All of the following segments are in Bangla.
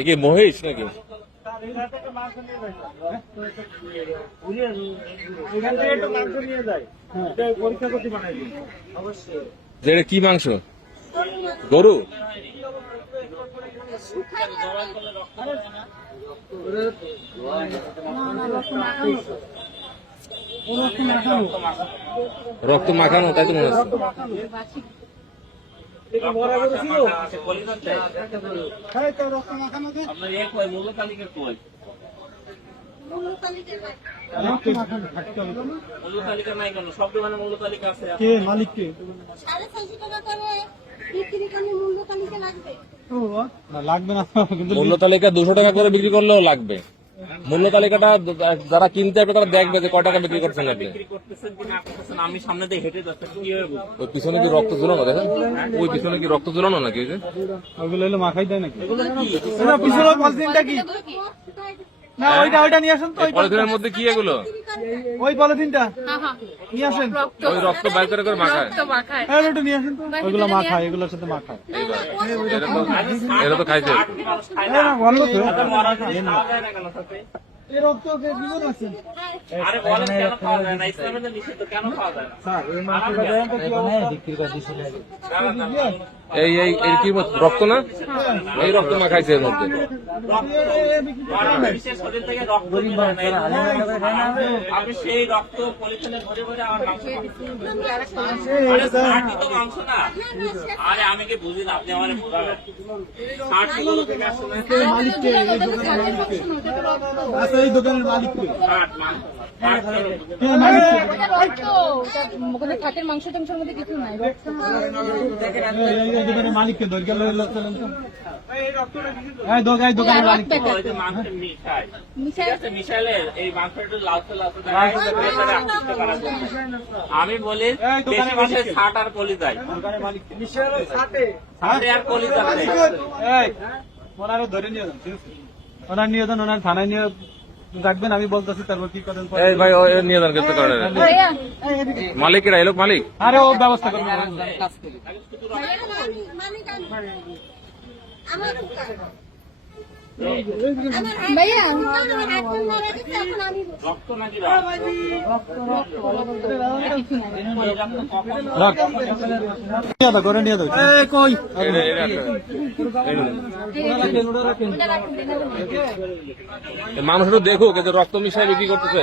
এ মহেশ নাকি? কি মাংস? গরু? রক্ত মাখানো তাই তো মনে হচ্ছে। মূল্য তালিকা লাগবে। না লাগবে না কিন্তু মূল্য তালিকা দুশো টাকা করে বিক্রি করলেও লাগবে। মূল্য তালিকাটা যারা কিনতে আসবে তারা দেখবে যে কয় টাকা বিক্রি করছেন আপনি। বিক্রি করতেছেন কি না আমি সামনে দিয়ে হেঁটে যাচ্ছি কি হবে বুঝব? ওই পিছনে কি রক্ত ঝুলানো দেখেন? ওই পিছনে কি রক্ত ঝুলানো নাকি ওই যে? ওগুলো হলো মাখাই দেয় নাকি? পিছনে পলিথিনটা কি? না ওইটা ওইটা নিয়ে আসুন তো পলিথিনের মধ্যে কি এগুলো? ওই পলিথিনটা নিয়ে আসেন। ওই রক্ত বাইর করে করে মাখায়। হ্যাঁ ওটা নিয়ে আসেন তো। ওইগুলো মাখায় এগুলোর সাথে মাখায়। এরা তো এটা তো খাইছে। এই রক্ত জীবন আছে। আরে বলেন কেন খাওয়া যায় না? ইসলামে তো নিষিদ্ধ কেন খাওয়া যায় না? স্যার এই মাংসটা কি অবস্থা? এই এই এই কি রক্ত না? এই রক্ত মাখাইছে এর মধ্যে। বিশেষ শরীর থেকে রক্ত বের না। আপনি সেই রক্ত ভরে ভরে মাংস খাচ্ছেন। আরে ষাটই তো মাংস না? আরে আমি কি বুঝি না? আপনি আমার বুঝাবেন। এই দোকানের মালিক থাকের মাংস টাংসের মধ্যে কিছু নাই। দোকানের দরকার। আমি বলি ষাট আর কলি যায় দোকানের মালিক কে? ষাটে আর কলি যাচ্ছে ধরে নিয়ে যান ওনার নিয়ে যান ওনার থানায় নিয়ে রাখবেন আমি বলতেছি তারপর কি করেন এই ভাই ও নিয়ে যান গ্রেপ্তার করেন মালিক এরা এলোক মালিক। আরে ও ব্যবস্থা করবেন আমার নিয়ে নিয়ে মানুষ একটু দেখুক রক্ত মিশাই বিক্রি করতেছে।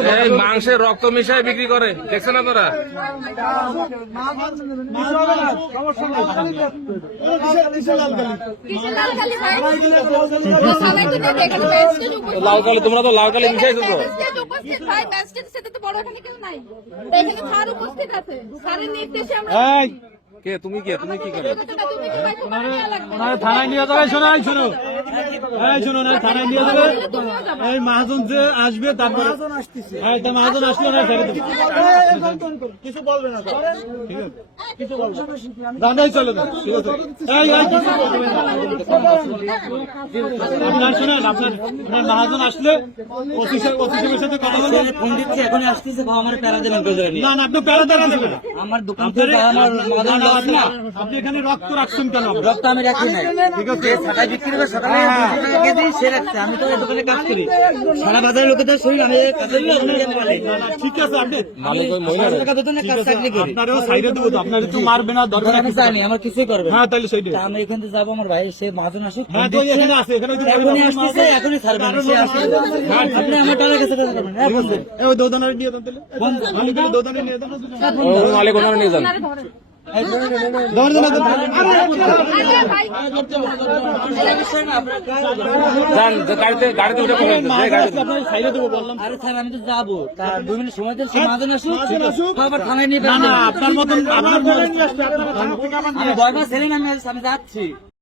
হ্যাঁ, মাংসের রক্ত মিশাই বিক্রি করে দেখছেন আপনারা লাল কালি তোমরা তো লাল কালি মিশাইছো তো উপস্থিত ভাই, সাথে তো বড় এখানে কেউ নাই। এখানে স্যার উপস্থিত আছে। স্যারের নির্দেশে আমরা কে তুমি কে তুমি কি করো। থানায় নিয়ে যাবে শোনাই শোনো এই মাহাজন যে আসবে তারপরে মহাজন আসতেছে। তা মহাজন আসলে না ছেড়ে কিছু বলবে না কিছু দাদাই চলে ঠিক আছে। এই এই কিছু বলবে না। আপনার শোনেন আপনার আপনার মহাজন আসলে অফিসের অফিসের সাথে কথা বলবেন ফোন দিচ্ছি এখনই আসতেছে? বাবা আমার প্যারা দেবেন না না আপনি প্যারা দেন আমার দোকান থেকে আমার মাদার না, না, না। আপনি এখানে রক্ত রাখছেন কেন? রক্ত আমি রাখি নাই। ঠিক আছে। বিক্রি করে সকালে কেজি সে রাখছে আমি তো দোকানে কাজ করি। সারা বাজারের লোকেদের শরীর আমি কাজের লোক বলে। না, না, ঠিক আছে আপনি মালিক ওই মহিলা টাকা বেতনে কাজ চাকরি করি। আপনারও সাইডে দেবো তো আপনার তো মারবে না দরকার আমি জানি আমার কিছুই করবে হ্যাঁ তাহলে সেইটাই। আমি এখান থেকে যাব আমার ভাই সে মাজন আসুক হ্যাঁ তো এখানে আছে এখানে হ্যাঁ, এখনই আসতেছে এখনই ছাড়বেন সে আসবে আপনি আমার টাকা কাছে কাজ করবেন হ্যাঁ বলছেন এই দোদানারে নিয়ে দেন তাহলে। মালিকের দোদানে নিয়ে দেন মালিক ওনারা নিয়ে যান। আপনার সাইডে দেবো বললাম। আরে স্যার আমি তো যাব। তার দুই মিনিট সময় দেন সে মাজন আসুক মাহাজন আসুক। আবার থানায় নিয়ে না না আপনার মতন আপনার মতন নিয়ে আসতে আপনার থানা থেকে আবার নিয়ে আমি ভয় পাচ্ছি না, আমি আমি যাচ্ছি।